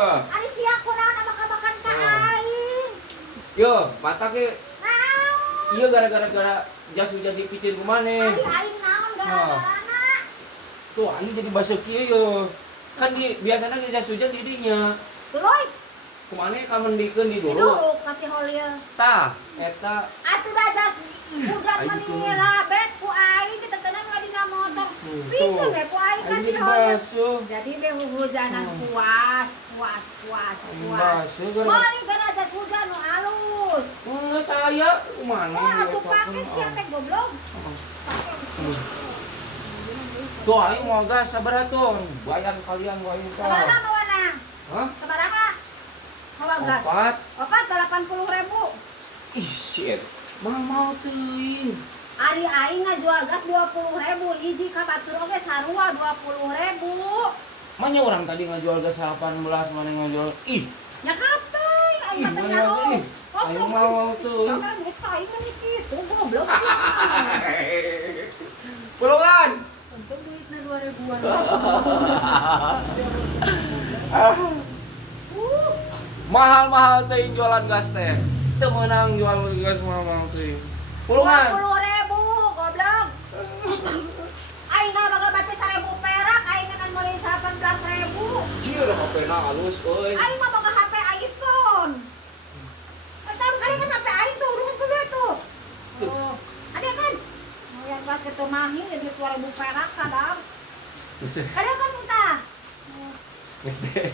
Ya. Ari sia kunaon makan ka aing. Yo, mata ke Naon? iya gara-gara jas hujan dipicin ku maneh. Ari aing naon gara-garana? Tuh aing jadi basa kieu yo. Kan di biasana ge jas hujan di dinya. Tuluy, Kumaneh ka mendikeun di dulu. dulu kasih holieu. Tah, eta Atuh dah jas hujan meni rabet ku aing ditetenan ka dina motor. Piceun we ku aing kasih holieu. basuh. Jadi be hujanan puas. Basuh gara. Mali kana jas hujan nu alus. Enggak saya kumaneh. Oh, atuh pake sia teh goblok. Tuh aing mau gas sabaraha tuh. Bayar kalian ku aing tah. Sabaraha mawana? Hah? Sabaraha? Hawa gas. Opat. 80.000. Ih, shit. Mau teuing. Ari aing ngajual gas 20.000, hiji ka batur oge sarua 20.000. Manya orang tadi ngajual gas 18, mana ngajual. Ih, Nya karep teuing aing mah teh mana nyaho. ih. Aing mau tuh. Kamar duit ka aing mah kitu goblok. Pulungan. Untung duitna 2000-an. Mahal-mahal teuing jualan gas teh. Teu meunang jual gas mahal-mahal teuing. Pulungan. 20.000 goblok. Aing ga baga bati 1.000 perak, aing kan mulai 18.000. Cieu da HP-na halus euy. Aing mah boga HP iPhone. Entar kali kan HP aing tuh, urungan kudu tuh. Oh, ada kan? Mau yang gas kitu mahil jadi 2.000 perak kadang. Geus Ada kan entah. geus deh.